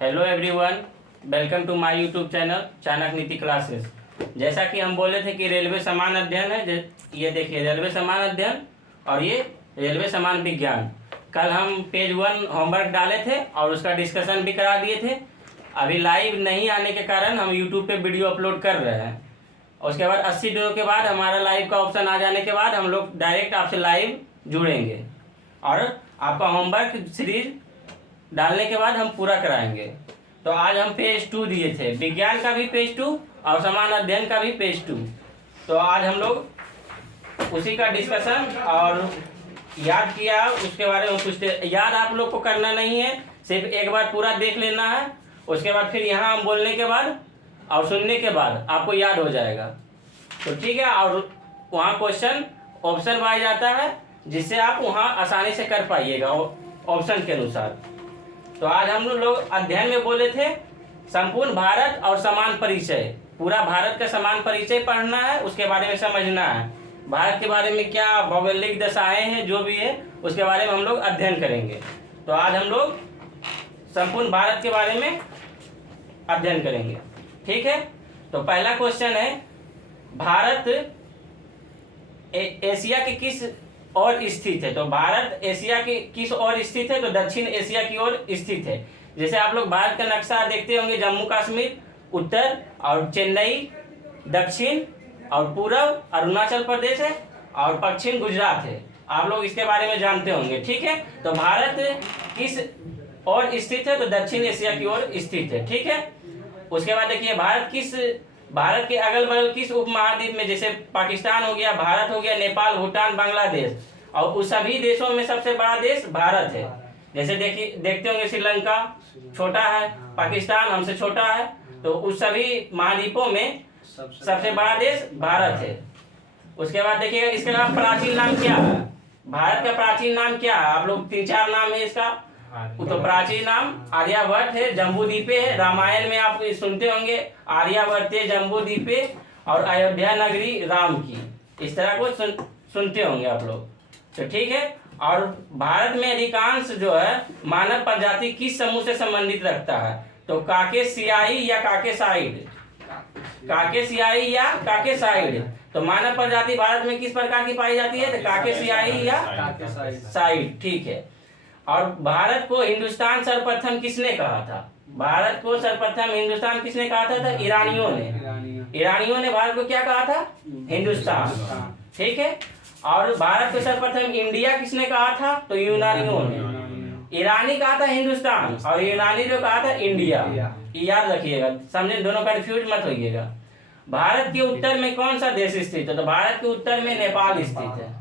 Hello everyone, welcome to my YouTube channel Chanakya Niti classes. जैसा कि हम बोले थे कि रेलवे समान अध्ययन है, ये देखिए रेलवे समान अध्ययन और ये रेलवे समान विज्ञान। कल हम पेज 1 होमवर्क डाले थे और उसका डिस्कशन भी करा दिए थे। अभी लाइव नहीं आने के कारण हम यूट्यूब पे वीडियो अपलोड कर रहे हैं। उसके बाद 80 दिनों के बाद हमारा लाइव का ऑप्शन आ जाने के बाद हम लोग डायरेक्ट आपसे लाइव जुड़ेंगे और आपका होमवर्क सीरीज डालने के बाद हम पूरा कराएंगे। तो आज हम पेज 2 दिए थे, विज्ञान का भी पेज 2 और समान अध्ययन का भी पेज 2। तो आज हम लोग उसी का डिस्कशन और याद किया उसके बारे में पूछते। याद आप लोग को करना नहीं है, सिर्फ एक बार पूरा देख लेना है। उसके बाद फिर यहाँ हम बोलने के बाद और सुनने के बाद आपको याद हो जाएगा। तो ठीक है, और वहाँ क्वेश्चन ऑप्शन वाइज आता है जिससे आप वहाँ आसानी से कर पाइएगा ऑप्शन के अनुसार। तो आज हम लोग अध्ययन में बोले थे संपूर्ण भारत और समान परिचय। पूरा भारत का समान परिचय पढ़ना है, उसके बारे में समझना है। भारत के बारे में क्या भौगोलिक दशाएं हैं, जो भी है उसके बारे में हम लोग अध्ययन करेंगे। तो आज हम लोग संपूर्ण भारत के बारे में अध्ययन करेंगे। ठीक है, तो पहला क्वेश्चन है, भारत एशिया के किस और स्थित है? तो भारत एशिया के किस और स्थित है? तो दक्षिण एशिया की ओर स्थित है। जैसे आप लोग भारत का नक्शा देखते होंगे, जम्मू कश्मीर उत्तर और चेन्नई दक्षिण और पूर्व अरुणाचल प्रदेश है और पश्चिम गुजरात है। आप लोग इसके बारे में जानते होंगे। ठीक है, तो भारत किस और स्थित है? तो दक्षिण एशिया की ओर स्थित है। ठीक है, उसके बाद देखिए भारत के अगल बगल किस उपमहाद्वीप में, जैसे पाकिस्तान हो गया, भारत हो गया, नेपाल, भूटान, बांग्लादेश, और उस सभी देशों में सबसे बड़ा देश भारत है। जैसे देखिए देखते होंगे श्रीलंका छोटा है, पाकिस्तान हमसे छोटा है, तो उस सभी महाद्वीपों में सबसे बड़ा देश भारत है। उसके बाद देखिएगा इसके अलावा प्राचीन नाम क्या है? भारत का प्राचीन नाम क्या है? आप लोग 3-4 नाम है इसका। तो प्राचीन नाम आर्यावर्त है, जम्बूद्वीपे है। रामायण में आप सुनते होंगे आर्यावर्ते जम्बूद्वीपे और अयोध्या नगरी राम की, इस तरह को सुनते होंगे आप लोग। तो ठीक है, और भारत में अधिकांश जो है मानव प्रजाति किस समूह से संबंधित रखता है? तो काकेशियाई या काकेसाइड, काकेशियाई या काकेसाइड। तो मानव प्रजाति भारत में किस प्रकार की पाई जाती है? तो काकेशियाई या काकेसाइड। ठीक है, और भारत को हिंदुस्तान सर्वप्रथम किसने कहा था? भारत को सर्वप्रथम हिंदुस्तान किसने कहा था? तो ईरानियों ने भारत को क्या कहा था? हिंदुस्तान। ठीक है, और भारत को सर्वप्रथम इंडिया किसने कहा था? तो यूनानियों ने। ईरानी कहा था हिंदुस्तान और यूनानी जो कहा था इंडिया। याद रखिएगा, समझे, दोनों कंफ्यूज मत होइएगा। भारत के उत्तर में कौन सा देश स्थित है? तो भारत के उत्तर में नेपाल स्थित है।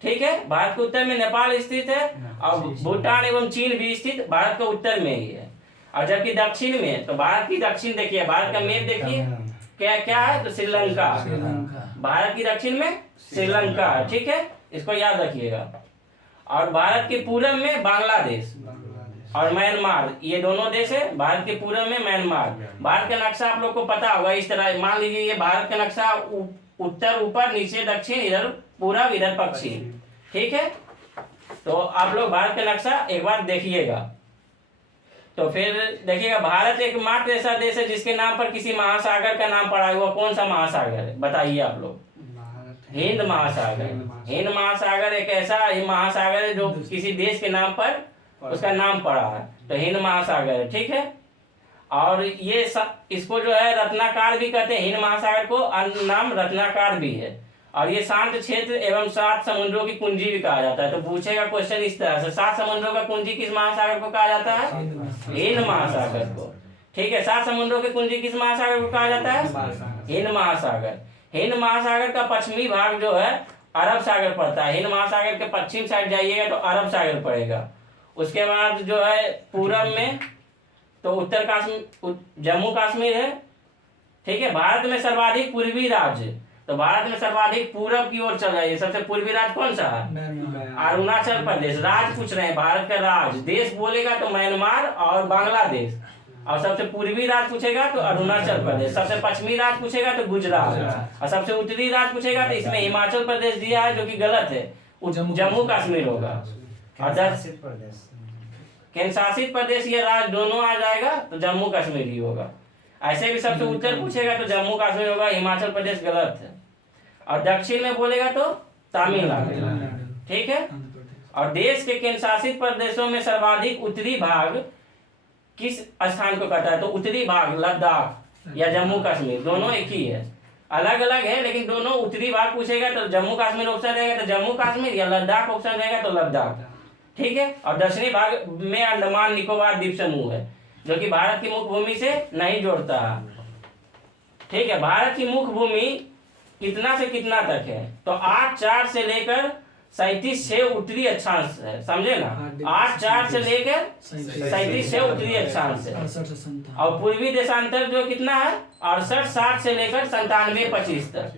ठीक है, भारत के उत्तर में नेपाल स्थित है और भूटान एवं चीन भी स्थित भारत के उत्तर में ही है। और जबकि दक्षिण में, तो भारत की दक्षिण देखिए, भारत का मैप देखिए क्या क्या है? तो श्रीलंका। भारत की दक्षिण में श्रीलंका है। ठीक है, इसको याद रखिएगा। और भारत के पूर्व में बांग्लादेश और म्यांमार, ये दोनों देश है। भारत के पूर्व में म्यांमार। भारत का नक्शा आप लोग को पता होगा, इस तरह मान लीजिए ये भारत का नक्शा, उत्तर ऊपर, नीचे दक्षिण, इधर पूर्व, इधर पश्चिम। ठीक है, तो आप लोग भारत का नक्शा एक बार देखिएगा। तो फिर देखिएगा, भारत एकमात्र ऐसा देश है जिसके नाम पर किसी महासागर का नाम पड़ा हुआ। कौन सा महासागर है बताइए आप लोग? हिंद महासागर। हिंद महासागर एक ऐसा महासागर है जो किसी देश के नाम पर उसका नाम पड़ा है, तो हिंद महासागर है। ठीक है, और ये इसको जो है रत्नाकर भी कहते हैं। हिंद महासागर को अन्य नाम रत्नाकर भी है। और ये शांत क्षेत्र एवं 7 समुद्रों की कुंजी भी कहा जाता है। तो पूछेगा क्वेश्चन इस तरह से, 7 समुद्रों का कुंजी किस महासागर को कहा जाता है? हिंद महासागर को। ठीक है, 7 समुद्रों की कुंजी किस महासागर को कहा जाता है? हिंद महासागर। हिंद महासागर का पश्चिमी भाग जो है अरब सागर पड़ता है। हिंद महासागर के पश्चिम साइड जाइएगा तो अरब सागर पड़ेगा। उसके बाद जो है पूरब में तो उत्तर कश्मीर, जम्मू कश्मीर है। ठीक है, भारत में सर्वाधिक पूर्वी राज्य, तो भारत में सर्वाधिक पूरब की ओर चल रहा है। सबसे पूर्वी राज्य कौन सा है? अरुणाचल प्रदेश। राज्य पूछ रहे हैं, भारत का राज्य। देश बोलेगा तो म्यांमार और बांग्लादेश, और सबसे पूर्वी राज्य पूछेगा तो अरुणाचल प्रदेश। सबसे पश्चिमी राज्य पूछेगा तो गुजरात, और सबसे उत्तरी राज्य पूछेगा तो इसमें हिमाचल प्रदेश दिया है, जो कि गलत है, जम्मू कश्मीर होगा। और केंद्र शासित प्रदेश या राज्य दोनों आ जाएगा तो जम्मू कश्मीर ही होगा। ऐसे भी सबसे उत्तर पूछेगा तो जम्मू कश्मीर होगा, हिमाचल प्रदेश गलत है। और दक्षिण में बोलेगा तो तमिलनाडु, ठीक है। और देश के केंद्र शासित प्रदेशों में सर्वाधिक उत्तरी भाग किस स्थान को कहता है? तो उत्तरी भाग लद्दाख या जम्मू कश्मीर, दोनों एक ही है, अलग अलग है लेकिन दोनों उत्तरी भाग पूछेगा तो जम्मू कश्मीर ऑप्शन रहेगा तो जम्मू कश्मीर, या लद्दाख ऑप्शन रहेगा तो लद्दाख, ठीक है। और दक्षिणी भाग में अंडमान निकोबार द्वीप समूह है जो कि भारत की मुख्य भूमि से नहीं जोड़ता, ठीक है। भारत की मुख्य भूमि कितना से कितना तक है? तो 8.4 से लेकर 37.6 उत्तरी अक्षांश है, समझे ना। 8.4 से लेकर 37.6 उत्तरी अक्षांश है। और पूर्वी देशांतर जो कितना है? 68.7 से लेकर 97.25 तक।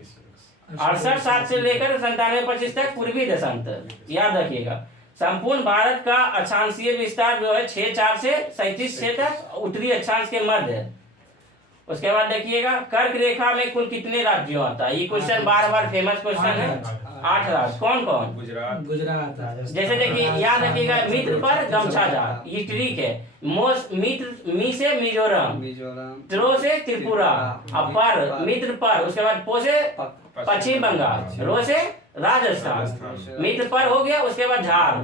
68.7 से लेकर 97.25 तक पूर्वी देशांतर, याद रखिएगा। संपूर्ण भारत का अक्षांशीय विस्तार जो है 6.4 से 37.6 तक उत्तरी अक्षांश के मध्य है। उसके बाद देखिएगा कर्क रेखा में कुल कितने राज्यों आता है? ये क्वेश्चन बार बार फेमस क्वेश्चन है। 8 राज्य कौन कौन? गुजरात। जैसे देखिए याद रखिएगा, मित्र पर गमछा जा, ये ट्रिक है। मित्र मी से मिजोरम, त्रो से त्रिपुरा, अपर मित्र पर, उसके बाद पो से पश्चिम बंगाल, रो से राजस्थान, मित्र पर हो गया। उसके बाद झार,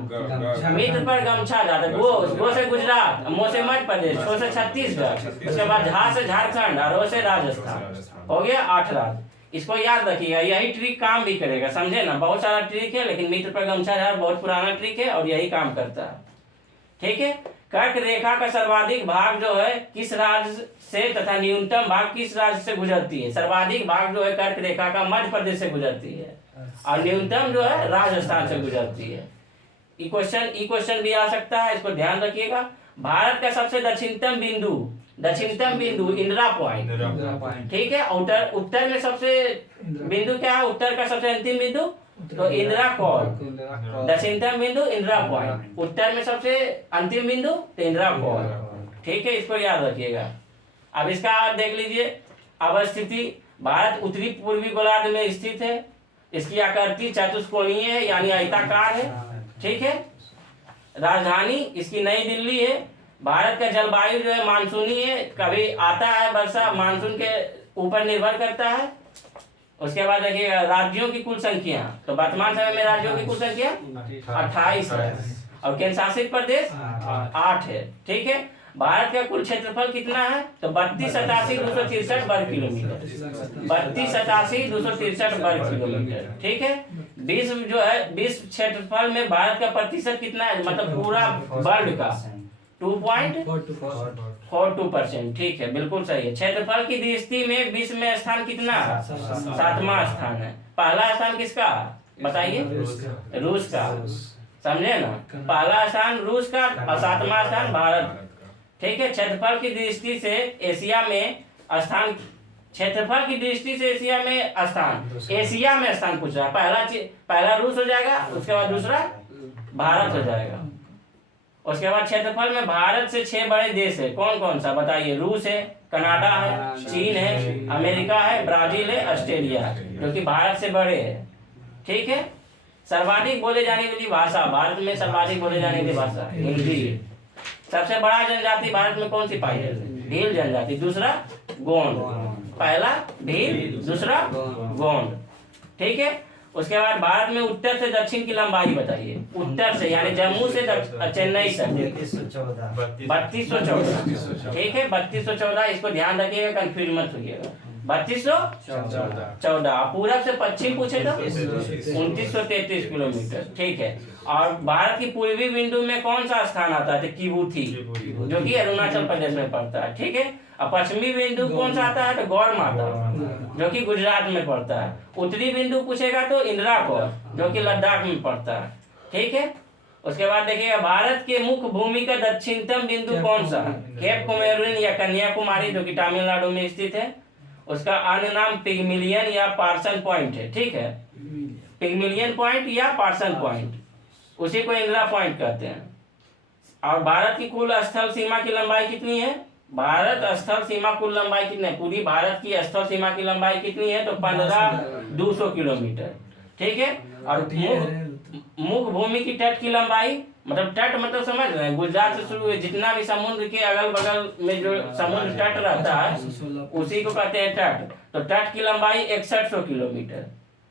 मित्र पर गमछा जाता, गो से गुजरात, मो से मध्य प्रदेश, छो से छत्तीसगढ़, उसके बाद झा से झारखंड और रो से राजस्थान, हो गया 8 राज्य। इसको याद रखिएगा, यही ट्रिक काम भी करेगा, समझे ना। बहुत सारा ट्रिक है लेकिन मित्र पर गमछा झार बहुत पुराना ट्रिक है और यही काम करता है, ठीक है। कर्क रेखा का सर्वाधिक भाग जो है किस राज्य से तथा न्यूनतम भाग किस राज्य से गुजरती है? सर्वाधिक भाग जो है कर्क रेखा का मध्य प्रदेश से गुजरती है और न्यूनतम जो है राजस्थान से गुजरती है। ई क्वेश्चन भी आ सकता है, इसको ध्यान रखिएगा। भारत का सबसे दक्षिणतम बिंदु इंदिरा पॉइंट, ठीक है। उत्तर में सबसे बिंदु क्या है? उत्तर का सबसे अंतिम बिंदु तो इंदिरा कॉल, दक्षिणतम बिंदु इंदिरा पॉइंट, उत्तर में सबसे अंतिम बिंदु तो इंदिरा कॉल, ठीक है। इसको याद रखिएगा। अब इसका देख लीजिए अवस्थिति। भारत उत्तरी पूर्वी गोलार्ध में स्थित है। इसकी आकृति चतुष्कोणीय है यानी आयताकार है, ठीक है। राजधानी इसकी नई दिल्ली है। भारत का जलवायु जो है मानसूनी है, कभी आता है वर्षा, मानसून के ऊपर निर्भर करता है। उसके बाद देखिए राज्यों की कुल संख्या, तो वर्तमान समय में राज्यों की कुल संख्या 28 है और केंद्र शासित प्रदेश 8 है, ठीक है। भारत का कुल क्षेत्रफल कितना है? तो 32,87,263 वर्ग किलोमीटर, 32,87,263 वर्ग किलोमीटर, ठीक है। विश्व जो है विश्व क्षेत्रफल में भारत का प्रतिशत कितना है? मतलब पूरा वर्ल्ड का 2.42%, ठीक है, बिल्कुल सही है। क्षेत्रफल की दृष्टि में विश्व में स्थान कितना है? 7वां स्थान है। पहला स्थान किसका बताइए? रूस का, समझे ना। पहला स्थान रूस का और 7वां स्थान भारत, ठीक है। क्षेत्रफल की दृष्टि से एशिया में स्थान, क्षेत्रफल की दृष्टि से एशिया में स्थान पूछ रहा है। पहला रूस हो जाएगा, उसके बाद दूसरा भारत हो जाएगा। उसके बाद क्षेत्रफल में भारत से 6 बड़े देश है। कौन कौन सा बताइए? रूस है, कनाडा है, चीन है, अमेरिका है, ब्राजील है, ऑस्ट्रेलिया है, जो कि भारत से बड़े हैं, ठीक है। सर्वाधिक बोले जाने वाली भाषा, भारत में सर्वाधिक बोले जाने वाली भाषा हिंदी। सबसे बड़ा जनजाति भारत में कौन सी पाई जाती है? भील जनजाति। दूसरा गोंड, पहला भील, दूसरा गोंड, ठीक है। उसके बाद भारत में उत्तर से दक्षिण की लंबाई बताइए। उत्तर से यानी जम्मू से चेन्नई तक 3214, ठीक है, 3214। इसको ध्यान रखिएगा, कंफ्यूज मत होइएगा। 3214। पूरब से पश्चिम पूछे तो 2933 किलोमीटर, ठीक है। और भारत की पूर्वी बिंदु में कौन सा स्थान आता है? किबूथी, जो कि अरुणाचल प्रदेश में पड़ता है, ठीक है। और पश्चिमी बिंदु कौन सा आता है? तो गौर माता, जो कि गुजरात में पड़ता है। उत्तरी बिंदु पूछेगा तो इंदिरा कौर, जो कि लद्दाख में पड़ता है, ठीक है। उसके बाद देखिएगा भारत के मुख्य भूमि का दक्षिणतम बिंदु कौन सा है? केप कोमोरिन या कन्याकुमारी, जो कि तमिलनाडु में स्थित है। उसका अन्य नाम पिग्मिलियन या पार्सन पॉइंट है, ठीक है। पिग्मिलियन पॉइंट या पार्सन पॉइंट, उसी को इंदिरा पॉइंट कहते हैं। और भारत की कुल स्थल सीमा की लंबाई कितनी है? भारत स्थल सीमा कुल लंबाई कितनी है? पूरी भारत की स्थल सीमा की लंबाई कितनी है? तो 15,200 किलोमीटर, ठीक है। और मुख्य भूमि की तट की लंबाई मतलब तट मतलब समझ रहे हैं, गुजरात से शुरू हुए जितना भी समुद्र के अगल बगल में जो समुद्र तट रहता है उसी को कहते हैं तट। तो तट की लंबाई 6100 किलोमीटर,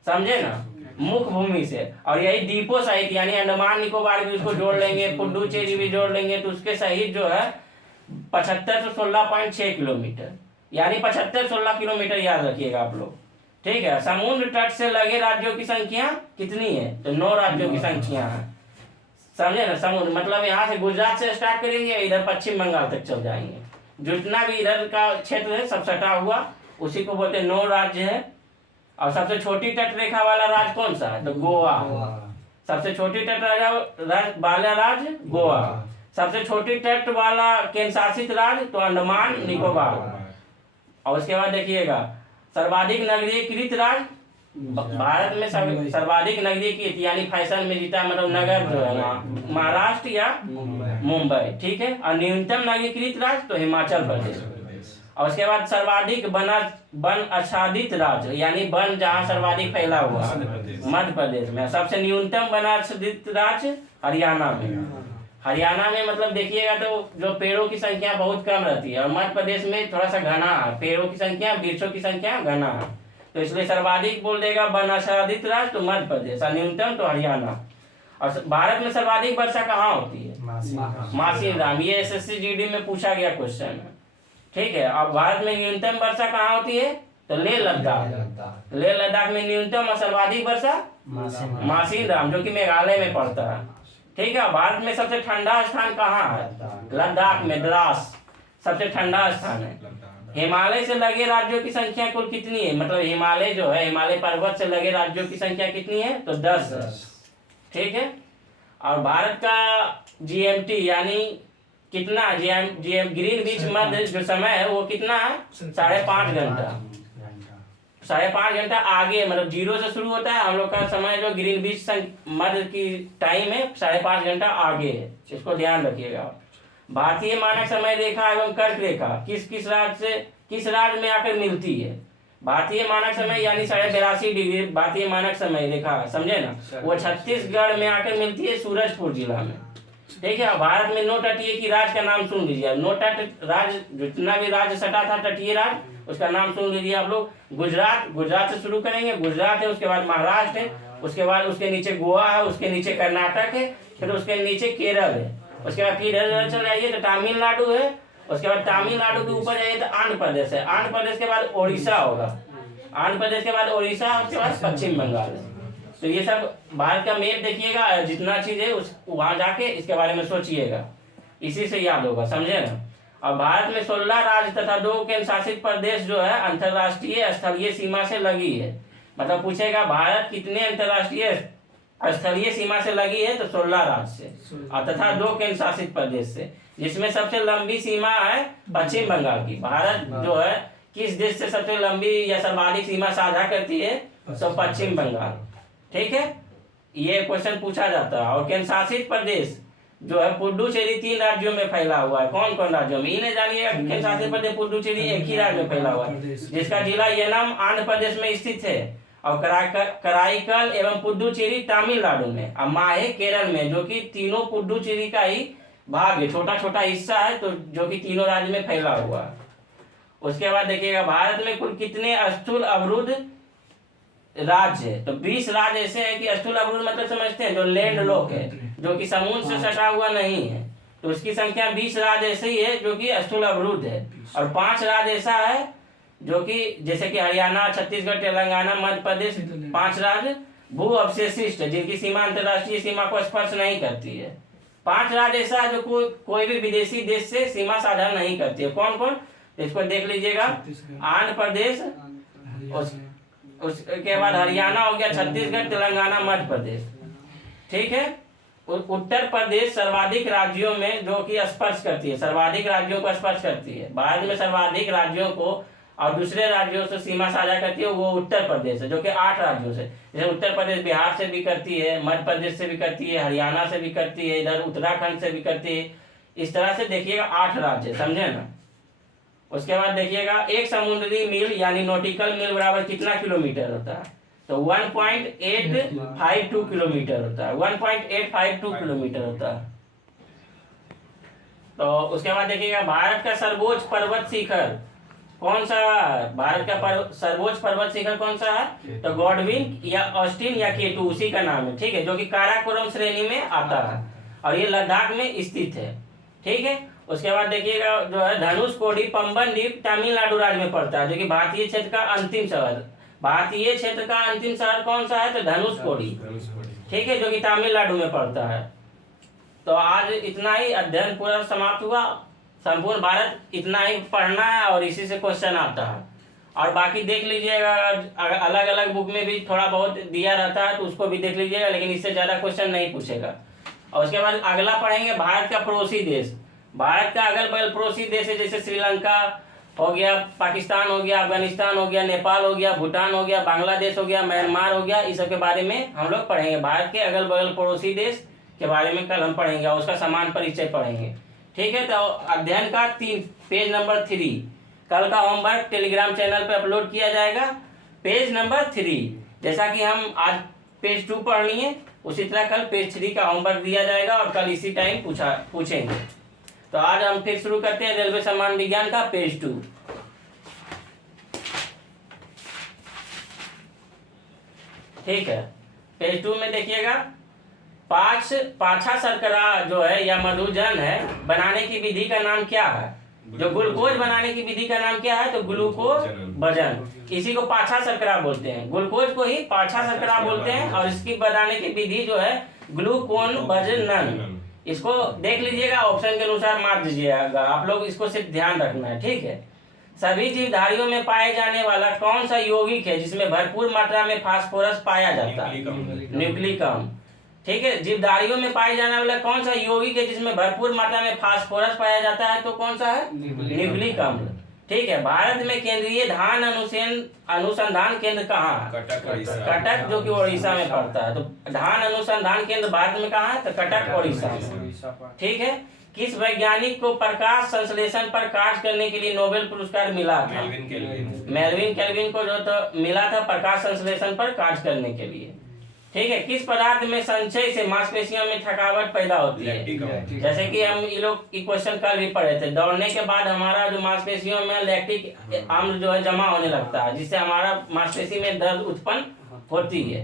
समझे ना, मुख्य भूमि से। और यही द्वीपों सहित यानी अंडमान निकोबार भी उसको जोड़ लेंगे, पुडुचेरी भी जोड़ लेंगे, तो उसके सहित जो है 75 से 16.6 किलोमीटर, यानी 75-16 किलोमीटर याद रखिएगा आप लोग, ठीक है। समुद्र तट से लगे राज्यों की संख्या कितनी है, तो 9 राज्यों की संख्या है, समझे ना। समुद्र मतलब यहाँ से गुजरात से स्टार्ट करेंगे, इधर पश्चिम बंगाल तक चल जाएंगे, जितना भी इधर का क्षेत्र है सब सटा हुआ, उसी को बोलते हैं 9 राज्य है। और सबसे छोटी तट रेखा वाला राज्य कौन सा है, तो गोवा। सबसे छोटी तट वाला राज्य गोवा। सबसे छोटी तट वाला केंद्र शासित राज्य तो अंडमान निकोबार। और उसके बाद देखिएगा सर्वाधिक नगरीकृत राज्य, भारत में सर्वाधिक नगरीकृत यानी फैशन में जीता मतलब नगर जो है महाराष्ट्र या मुंबई, ठीक है। और न्यूनतम नगरीकृत राज्य तो हिमाचल प्रदेश। और उसके बाद सर्वाधिक वन आच्छादित राज्य यानी वन जहाँ सर्वाधिक फैला हुआ मध्य प्रदेश में। सबसे न्यूनतम वन आच्छादित राज्य हरियाणा में। हरियाणा में मतलब देखिएगा तो जो पेड़ों की संख्या बहुत कम रहती है, और मध्य प्रदेश में थोड़ा सा घना है, पेड़ों की संख्या वृक्षों की संख्या घना है, तो इसलिए सर्वाधिक बोल देगा वन आच्छादित राज्य तो मध्य प्रदेश, और न्यूनतम तो हरियाणा। और भारत में सर्वाधिक वर्षा कहाँ होती है, मासिन राम, ये SSC GD में पूछा गया क्वेश्चन है, ठीक है। अब भारत में न्यूनतम वर्षा कहाँ होती है, तो लेह लद्दाख। लेह लद्दाख में न्यूनतम और सर्वाधिक वर्षा मासिन राम जो कि मेघालय में पड़ता है, ठीक है। भारत में सबसे ठंडा स्थान कहाँ है, लद्दाख में, द्रास सबसे ठंडा स्थान है। हिमालय से लगे राज्यों की संख्या कुल कितनी है, मतलब हिमालय जो है, हिमालय पर्वत से लगे राज्यों की संख्या कितनी है, तो 10, ठीक है। और भारत का GMT यानी कितना, ग्रीन बीच मध्य जो समय है वो कितना है, 5.5 घंटा। 5.5 घंटा आगे, मतलब 0 से शुरू होता है हम लोग का समय, जो ग्रीन बीच मध्य की टाइम है 5.5 घंटा आगे है, इसको ध्यान रखिएगा। भारतीय मानक समय रेखा एवं कर्क रेखा किस राज्य में आकर मिलती है, भारतीय मानक समय यानी 82.5 डिग्री भारतीय मानक समय रेखा, समझे ना, वो छत्तीसगढ़ में आकर मिलती है सूरजपुर जिला में, ठीक है। भारत में 9 तटीय की राज्य का नाम सुन लीजिए। 9 तट राज्य, जितना भी राज्य सटा था तटीय राज्य उसका नाम सुन लीजिए आप लोग। गुजरात से शुरू करेंगे, गुजरात है, उसके बाद महाराष्ट्र है, उसके बाद उसके नीचे गोवा है, उसके नीचे कर्नाटक है, फिर उसके नीचे केरल है, उसके बाद फिर इधर चल जाइए तो तमिलनाडु है, उसके बाद तमिलनाडु के ऊपर जाइए तो आंध्र प्रदेश है, आंध्र प्रदेश के बाद उड़ीसा होगा, आंध्र प्रदेश के बाद उड़ीसा, उसके बाद पश्चिम बंगाल है। तो ये सब भारत का मैप देखिएगा, जितना चीज है उस वहां जाके इसके बारे में सोचिएगा, इसी से याद होगा, समझे ना। और भारत में 16 राज्य तथा 2 केंद्र शासित प्रदेश जो है अंतर्राष्ट्रीय स्थलीय सीमा से लगी है। मतलब पूछेगा भारत कितने अंतर्राष्ट्रीय स्थलीय सीमा से लगी है, तो 16 राज्य से, और तथा 2 केंद्र शासित प्रदेश से, जिसमें सबसे लंबी सीमा है पश्चिम बंगाल की। भारत जो है किस देश से सबसे लंबी या सर्वाधिक सीमा साझा करती है, तो पश्चिम बंगाल, ठीक है। ये क्वेश्चन पूछा जाता है। और केंद्र शासित प्रदेश जो है पुडुचेरी 3 राज्यों में फैला हुआ है। कौन कौन राज्यों में, इन्हें जानिएगा। केंद्र शासित प्रदेश पुडुचेरी एक ही राज्य में फैला हुआ है, जिसका जिला येनम आंध्र प्रदेश में स्थित है, और कराईकल एवं पुडुचेरी तमिलनाडु में, और माहे केरल में, जो कि तीनों पुडुचेरी का ही भाग है, छोटा छोटा हिस्सा है, तो जो कि तीनों राज्य में फैला हुआ है। उसके बाद देखिएगा भारत में कुल कितने स्थूल अवरुद्ध राज्य है, तो 20 राज्य ऐसे हैं कि स्थूल अवरुद्ध मतलब समझते हैं, जो लैंड लॉक है, जो कि समुद्र से सटा हुआ नहीं है, तो उसकी संख्या 20 राज्य ऐसे ही है जो कि स्थूल अवरुद्ध है। और 5 राज्य ऐसा है जो कि जैसे कि हरियाणा, छत्तीसगढ़, तेलंगाना, मध्य प्रदेश, 5 राज्य भू अवशेषित है, जिनकी सीमा अंतर्राष्ट्रीय सीमा को स्पर्श नहीं करती है। 5 राज्य ऐसा है जो कोई भी विदेशी देश से सीमा साझा नहीं करती है। कौन कौन, इसको देख लीजिएगा। आंध्र प्रदेश, उसके बाद हरियाणा हो गया, छत्तीसगढ़, तेलंगाना, मध्य प्रदेश, ठीक है। उत्तर प्रदेश सर्वाधिक राज्यों में जो कि स्पर्श करती है, सर्वाधिक राज्यों को स्पर्श करती है। भारत में सर्वाधिक राज्यों को और दूसरे राज्यों से सीमा साझा करती है, वो उत्तर प्रदेश है, जो कि 8 राज्यों से, जैसे उत्तर प्रदेश बिहार से भी करती है, मध्य प्रदेश से भी करती है, हरियाणा से भी करती है, इधर उत्तराखंड से भी करती है। इस तरह से देखिएगा 8 राज्य, समझे ना। उसके बाद देखिएगा एक समुद्री मील यानी नॉटिकल मील बराबर कितना किलोमीटर होता है, तो 1.852 किलोमीटर होता है, 1.852 किलोमीटर होता है। तो उसके बाद देखिएगा भारत का सर्वोच्च पर्वत शिखर कौन सा है? भारत का सर्वोच्च पर्वत शिखर कौन सा है? तो गॉडविन या ऑस्टिन या केटू, उसी का नाम है, ठीक है, जो कि काराकोरम श्रेणी में आता है और ये लद्दाख में स्थित है, ठीक है। उसके बाद देखिएगा जो है धनुषकोडी पंबन द्वीप तमिलनाडु राज्य में पड़ता है, जो कि भारतीय क्षेत्र का अंतिम शहर, भारतीय क्षेत्र का अंतिम शहर कौन सा है? तो धनुषकोडी, ठीक है, जो कि तमिलनाडु में पड़ता है। तो आज इतना ही, अध्ययन पूरा समाप्त हुआ। संपूर्ण भारत इतना ही पढ़ना है और इसी से क्वेश्चन आता है। और बाकी देख लीजिएगा, अलग अलग बुक में भी थोड़ा बहुत दिया रहता है तो उसको भी देख लीजिएगा, लेकिन इससे ज़्यादा क्वेश्चन नहीं पूछेगा। और उसके बाद अगला पढ़ेंगे भारत का पड़ोसी देश। भारत का अगल बगल पड़ोसी देश है, जैसे श्रीलंका हो गया, पाकिस्तान हो गया, अफगानिस्तान हो गया, नेपाल हो गया, भूटान हो गया, बांग्लादेश हो गया, म्यांमार हो गया, इस सब के बारे में हम लोग पढ़ेंगे। भारत के अगल बगल पड़ोसी देश के बारे में कल हम पढ़ेंगे और उसका समान परिचय पढ़ेंगे, ठीक है। तो अध्ययन का 3 पेज नंबर 3 कल का होमवर्क टेलीग्राम चैनल पे अपलोड किया जाएगा। पेज नंबर 3 जैसा कि हम आज पेज 2 पढ़नी है, उसी तरह कल पेज 3 का होमवर्क दिया जाएगा और कल इसी टाइम पूछेंगे। तो आज हम फिर शुरू करते हैं रेलवे सम्मान विज्ञान का पेज 2। ठीक है, पेज 2 में देखिएगा पाछा शर्करा जो है या मधुजन है बनाने की विधि का नाम क्या है? जो ग्लूकोज बनाने की विधि का नाम क्या है? तो ग्लूकोज वजन, इसी को पाछा शर्करा बोलते हैं। ग्लूकोज को ही पाछा शर्करा बोलते हैं और इसकी बनाने की विधि जो है ग्लूकोन वजनन। इसको देख लीजिएगा, ऑप्शन के अनुसार मार दीजिएगा, आप लोग इसको सिर्फ ध्यान रखना है, ठीक है। सभी जीवधारियों में पाए जाने वाला कौन सा यौगिक है जिसमें भरपूर मात्रा में फास्फोरस पाया जाता है? न्यूक्लिक अम्ल, ठीक है। जीवधारियों में पाए जाने वाला कौन सा यौगिक है जिसमें भरपूर मात्रा में फास्फोरस पाया जाता है? तो कौन सा है? न्यूक्लिक अम्ल, ठीक है। भारत में केंद्रीय धान अनुसंधान केंद्र कहाँ है? कटक, जो कि उड़ीसा में पड़ता है। तो धान अनुसंधान केंद्र भारत में कहाँ है? तो कटक, उड़ीसा में, ठीक है। किस वैज्ञानिक को प्रकाश संश्लेषण पर कार्य करने के लिए नोबेल पुरस्कार मिला था? मेल्विन केल्विन को जो तो मिला था प्रकाश संश्लेषण पर कार्य करने के लिए, ठीक है। किस पदार्थ में संचय से मांसपेशियों में थकावट पैदा होती है? जैसे कि हम ये लोग क्वेश्चन कल भी पढ़े थे, दौड़ने के बाद हमारा जो मांसपेशियों में लैक्टिक अम्ल जो है जमा होने लगता है, जिससे हमारा मांसपेशी में दर्द उत्पन्न होती है।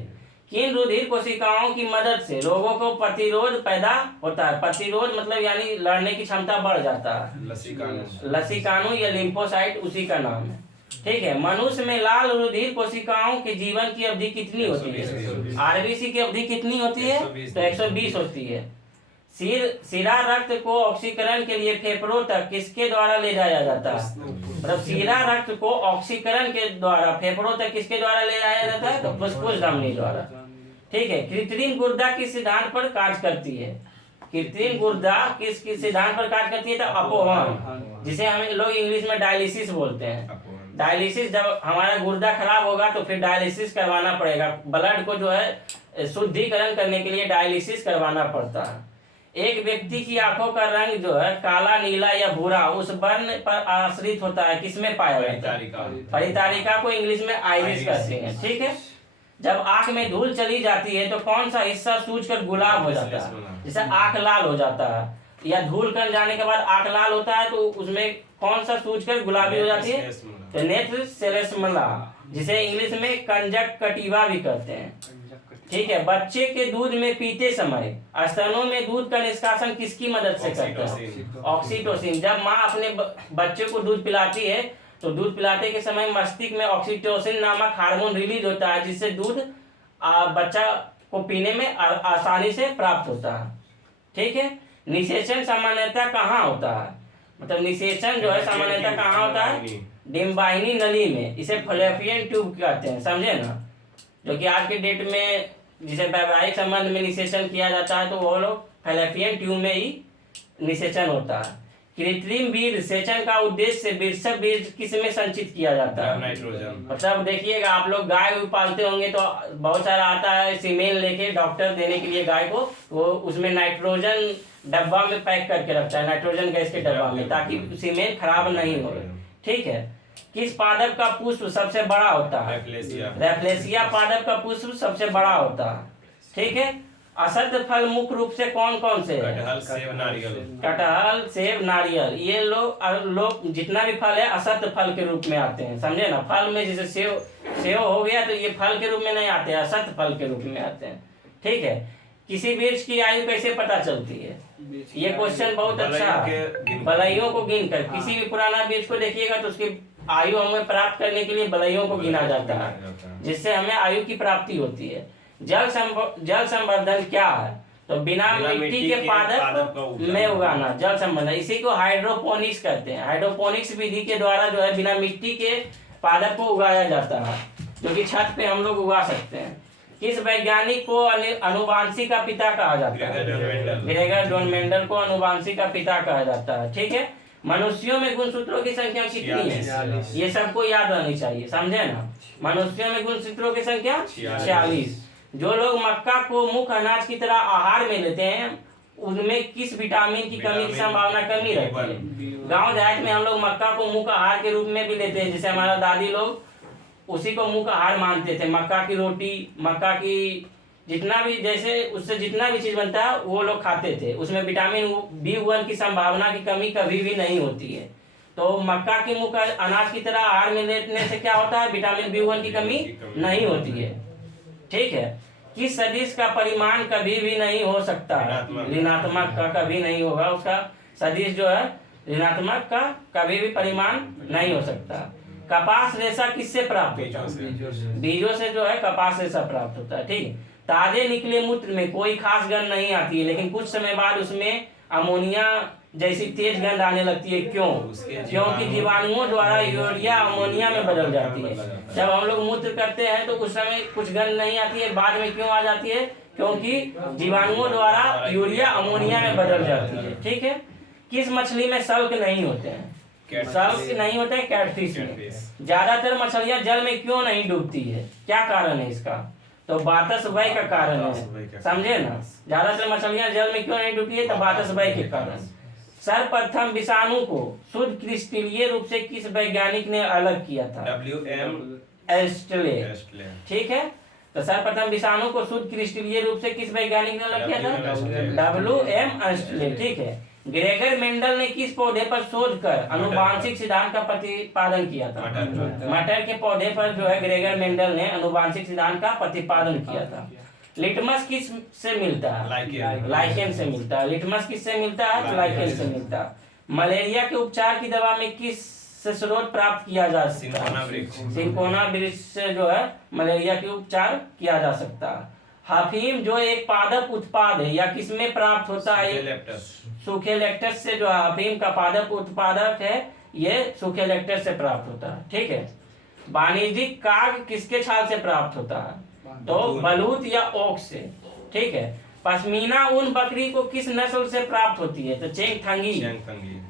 किन रुधिर कोशिकाओं की मदद से लोगों को प्रतिरोध पैदा होता है? प्रतिरोध मतलब यानी लड़ने की क्षमता बढ़ जाता है, लसीकाणु या लिम्फोसाइट उसी का नाम है, ठीक है। मनुष्य में लाल रुधिर कोशिकाओं के जीवन की अवधि कितनी होती है? आरबीसी की अवधि कितनी होती है? तो 120 होती है। सीरा रक्त को ऑक्सीकरण के लिए फेफड़ों तक किसके द्वारा ले जाया जाता है? मतलब सीरा रक्त को ऑक्सीकरण के द्वारा फेफड़ों तक किसके द्वारा ले जाया जाता है? तो फुसफुस धमनी द्वारा, ठीक है। कृत्रिम गुर्दा किस सिद्धांत पर कार्य करती है? कृत्रिम गुर्दा किस सिद्धांत पर कार्य करती है? तो अपोहन, जिसे हम लोग इंग्लिश में डायलिसिस बोलते हैं। डायलिसिस, जब हमारा गुर्दा खराब होगा तो फिर डायलिसिस करवाना पड़ेगा, ब्लड को जो है शुद्धिकरण करने के लिए डायलिसिस करवाना पड़ता है। एक व्यक्ति की आंखों का रंग जो है काला, नीला या भूरा उस वर्ण पर आश्रित होता है, किसमें पाया जाता है? परितारिका को इंग्लिश में आइरिस कहते हैं, ठीक है। जब आंख में धूल चली जाती है तो कौन सा हिस्सा सूजकर गुलाब हो जाता है? जैसे आंख लाल हो जाता है या धूल कण जाने के बाद आंख लाल होता है तो उसमें कौन सा सूजकर गुलाबी हो जाती है? तो नेत्र सेलेस्मला, जिसे इंग्लिश में कंजक्टिवा भी कहते हैं, ठीक है। बच्चे के दूध में पीते समय स्तनों में दूध का निष्कासन किसकी मदद से करता है? ऑक्सीटोसिन। जब माँ अपने बच्चे को दूध पिलाती है तो दूध पिलाते के समय मस्तिष्क में ऑक्सीटोसिन नामक हार्मोन रिलीज होता है, जिससे दूध बच्चा को पीने में आसानी से प्राप्त होता है, ठीक है। निषेचन सामान्यतः कहाँ होता है? मतलब निषेचन जो है सामान्यतः कहाँ होता है? डिम्बाहिनी नली में, इसे फैलोपियन ट्यूब कहते हैं, समझे ना। जो कि आज के डेट में जिसे वैवाहिक संबंध में निषेचन किया जाता है तो वो लोग फैलोपियन ट्यूब में ही निषेचन होता है। कृत्रिम वीर्य सेचन का उद्देश्य वृषभ वीर्य किस में संचित किया जाता है? नाइट्रोजन। मतलब देखिएगा, आप लोग गाय पालते होंगे तो बहुत सारा आता है सीमेन लेके डॉक्टर देने के लिए गाय को, वो उसमें नाइट्रोजन डब्बा में पैक करके रखता है, नाइट्रोजन गैस के डब्बा में, ताकि सीमेन खराब नहीं हो, ठीक है। किस पादप का पुष्प सबसे बड़ा होता है? रैफ्लेशिया पादप का पुष्प सबसे बड़ा होता है। ठीक है। असत फल मुख्य रूप से कौन कौन से है? कटहल, सेब, नारियल। कटहल, सेब, नारियल, ये लोग जितना भी फल है असत फल के रूप में आते हैं, समझे ना। फल में जैसे सेव हो गया तो ये फल के रूप में नहीं आते हैं, असत फल के रूप में आते हैं। ठीक है। किसी वृक्ष की आयु कैसे पता चलती है? ये क्वेश्चन बहुत अच्छा है। बलैयों को गिनकर, किसी भी पुराना वृक्ष को देखिएगा तो उसकी आयु हमें प्राप्त करने के लिए बलैयों को गिना जाता है, जिससे हमें आयु की प्राप्ति होती है। जल संवर्धन क्या है? तो बिना मिट्टी के पादप में उगाना जल संवर्धन। इसी को हाइड्रोपोनिक्स कहते हैं। हाइड्रोपोनिक्स विधि के द्वारा जो है बिना मिट्टी के पादप को उगाया जाता है, जो कि छत पे हम लोग उगा सकते हैं। किस वैज्ञानिक को अनुवांशिक का पिता कहा जाता है? ग्रेगर डॉन मेंडल को अनुवांशिक का पिता कहा जाता है। ठीक है। मनुष्यों में गुणसूत्रों की संख्या कितनी है? ये सबको याद रहनी चाहिए, समझे ना। मनुष्यों में गुणसूत्रों की संख्या 46। जो लोग मक्का को मुख्य अनाज की तरह आहार में लेते हैं उनमें किस विटामिन की कमी की संभावना कमी रहती है? गांव देहात में हम लोग मक्का को मुख्य आहार के रूप में भी लेते हैं, जैसे हमारा दादी लोग उसी को मुख्य आहार मानते थे। मक्का की रोटी, मक्का की जितना भी, जैसे उससे जितना भी चीज बनता है वो लोग खाते थे। उसमें विटामिन B1 की संभावना की कमी कभी भी नहीं होती है। तो मक्का की मुख्य अनाज की तरह आहार में लेने से क्या होता है? विटामिन B1 की कमी नहीं होती है। ठीक है। किस सदिश का परिमाण कभी भी नहीं हो सकता? ऋणात्मक का कभी नहीं होगा। उसका सदिश जो है ऋणात्मक का कभी भी परिमाण नहीं हो सकता। कपास रेशा किससे प्राप्त होता है? बीजों से जो है कपास रेशा प्राप्त होता है। ठीक। ताजे निकले मूत्र में कोई खास गंध नहीं आती है, लेकिन कुछ समय बाद उसमें अमोनिया जैसी तेज गंध आने लगती है। क्यों? क्योंकि जीवाणुओं द्वारा यूरिया अमोनिया में बदल जाती है। जब हम लोग मूत्र करते हैं तो उस समय कुछ गंध नहीं आती है, बाद में क्यों आ जाती है? क्योंकि जीवाणुओं द्वारा यूरिया अमोनिया में बदल जाती है। ठीक है। किस मछली में शल्क नहीं होते हैं? शल्क नहीं होते हैं कैटफिश में। ज्यादातर मछलियां जल में क्यों नहीं डूबती है? क्या कारण है इसका? तो बातस भय का कारण है, समझे ना। ज्यादातर मछलियां जल में क्यों नहीं डूबती है? तो बातस भय के कारण। सर्वप्रथम विषाणु को शुद्ध क्रिस्टलीय रूप से किस वैज्ञानिक ने अलग किया था? WM एस्टले। ठीक है। तो सर्वप्रथम विषाणु को शुद्ध क्रिस्टलीय रूप से किस वैज्ञानिक ने अलग किया था? WM एस्टले। ठीक है। ग्रेगर मेंडल ने किस पौधे पर शोध कर अनुवांशिक सिद्धांत का प्रतिपादन किया था? मटर के पौधे पर जो है ग्रेगर मेंडल ने अनुवांशिक सिद्धांत का प्रतिपादन किया था। लिटमस किस से मिलता है? लाइकेन से मिलता है। लिटमस किससे मिलता है? तो लाइकेन से मिलता है। मलेरिया के उपचार की दवा में किस से स्रोत प्राप्त किया जा सकता है? सिंकोना वृक्ष से जो है मलेरिया के उपचार किया जा सकता है। अफीम जो एक पादप उत्पाद है या किसमें प्राप्त होता है? सूखे लेक्टस से जो अफीम का पादप उत्पादक है ये सूखे लेक्टस से प्राप्त होता है। ठीक है। वाणिज्यिक काग किसके छाल से प्राप्त होता है? तो बलूत या ओक से। ठीक है। पश्मीना ऊन बकरी को किस नस्ल से प्राप्त होती है? तो चेंगथंगी।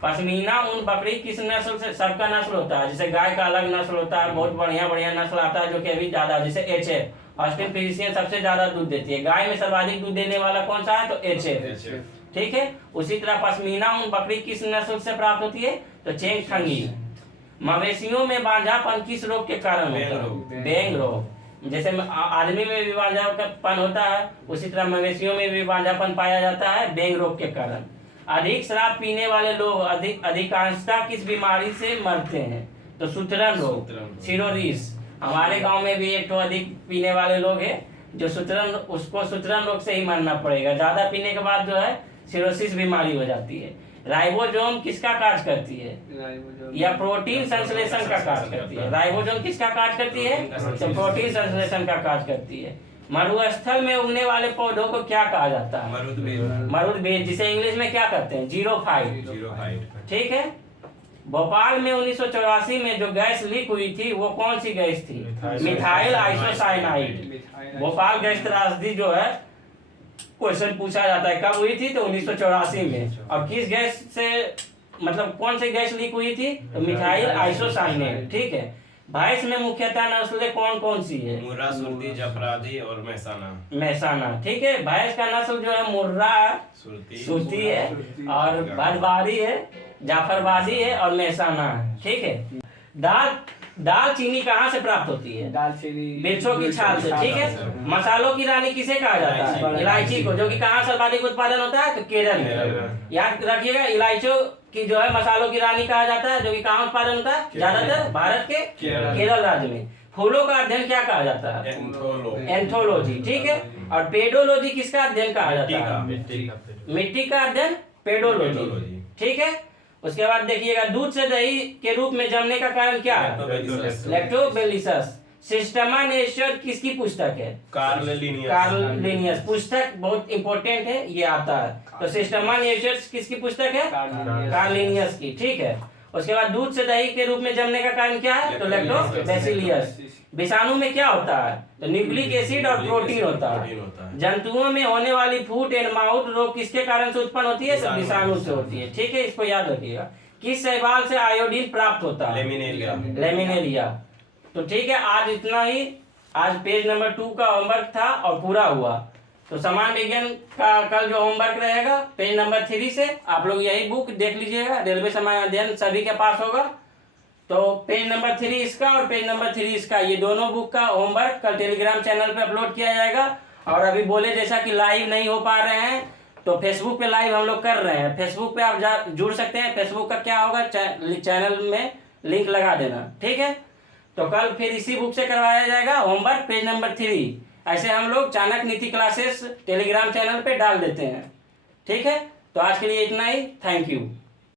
पश्मीना ऊन बकरी किस नस्ल से? सबका नस्ल होता है, जैसे गाय का अलग नस्ल होता है, बहुत बढ़िया बढ़िया नस्ल आता है जो कि अभी ज्यादा, जैसे HF ऑस्टिन फ्रीजियन सबसे ज्यादा दूध देती है। गाय में सर्वाधिक दूध देने वाला कौन सा है? तो HF। ठीक है। उसी तरह पश्मीना ऊन बकरी किस नस्ल से प्राप्त होती है? तो चेंगथंगी। मवेशियों में बांझापन किस रोग के कारण होता है? बैंग रोग। जैसे आदमी में भी बांझापन होता है उसी तरह मवेशियों में भी बांझापन पाया जाता है बैंग रोग के कारण। अधिक शराब पीने वाले लोग अधिकांशतः किस बीमारी से मरते हैं? तो सूत्रण रोग, सिरोसिस। हमारे गांव में भी एक तो अधिक पीने वाले लोग हैं जो उसको सूत्रण रोग से ही मरना पड़ेगा। ज्यादा पीने के बाद जो है सिरोसिस बीमारी हो जाती है। राइबोसोम किसका कार्य करती है? या प्रोटीन संश्लेषण का कार्य करती है। राइबोसोम किसका कार्य करती है? तो प्रोटीन संश्लेषण का कार्य करती है। मरुस्थल में उगने वाले पौधों को क्या कहा जाता है? मरुद्भिद, जिसे इंग्लिश में क्या कहते हैं? जीरोफाइट। ठीक है। भोपाल में 1984 में जो गैस लीक हुई थी वो कौन सी गैस थी? Methyl isocyanide. भोपाल गैस त्रासदी जो है क्वेश्चन पूछा जाता है कब हुई थी? तो 1984 में। और किस गैस से, मतलब कौन सी गैस लीक हुई थी? तो मिथाइल आइसोसाइनेट। ठीक है। भैंस में मुख्यतः नस्लें कौन कौन सी है? मुर्रा, सुरती, जाफराबादी और मेहसाना। ठीक है। भैंस का नस्ल जो है मुर्रा, सुरती है और भदवारी है, जाफरबादी है और मेहसाना है। ठीक है। दाल चीनी कहाँ से प्राप्त होती है? दालचीनी वृक्षों की छाल से, ठीक है। मसालों की रानी किसे कहा जाता है? इलायची को, जो कि कहाँ सर्वाधिक उत्पादन होता है? तो केरल में। याद रखिएगा, इलायचियों की जो है मसालों की रानी कहा जाता है, जो कि कहाँ उत्पादन होता है? ज्यादातर भारत के केरल राज्य में। फूलों का अध्ययन क्या कहा जाता है? एंथोलॉजी, ठीक है। और पेडोलॉजी किसका अध्ययन कहा जाता है? मिट्टी का अध्ययन पेडोलॉजी, ठीक है। उसके बाद देखिएगा, दूध से दही के रूप में जमने का कारण क्या है? लैक्टोबैसिलस। सिस्टमा नेचर किसकी पुस्तक है? Karl Linnaeus. पुस्तक बहुत इंपॉर्टेंट है, ये आता है। तो सिस्टमा नेचर किसकी पुस्तक है? कार्ल लिनियस की, ठीक है। उसके बाद दूध से दही के रूप में जमने का कारण क्या है? तो लैक्टोबैसिलस। विषाणु में क्या होता है? तो न्यूक्लिक एसिड और प्रोटीन होता है। जंतुओं में होने वाली फूट एंड माउथ रोग किसके कारण से उत्पन्न होती है? तो विषाणु से होती है, ठीक है। इसको याद रखिएगा। किस शैवाल से आयोडीन प्राप्त होता है? लेमिनेरिया। तो ठीक है, आज इतना ही। आज पेज नंबर 2 का होमवर्क था और पूरा हुआ। तो सामान्य विज्ञान का कल जो होमवर्क रहेगा पेज नंबर 3 से, आप लोग यही बुक देख लीजिएगा। रेलवे सामान्य अध्ययन सभी के पास होगा। तो पेज नंबर 3 इसका और पेज नंबर 3 इसका, ये दोनों बुक का होमवर्क कल टेलीग्राम चैनल पे अपलोड किया जाएगा। और अभी बोले जैसा कि लाइव नहीं हो पा रहे हैं, तो फेसबुक पे लाइव हम लोग कर रहे हैं। फेसबुक पे आप जुड़ सकते हैं। फेसबुक का क्या होगा, चैनल में लिंक लगा देना, ठीक है। तो कल फिर इसी बुक से करवाया जाएगा होमवर्क पेज नंबर 3। ऐसे हम लोग Chanakya Niti classes Telegram channel पे डाल देते हैं, ठीक है। तो आज के लिए इतना ही। Thank you.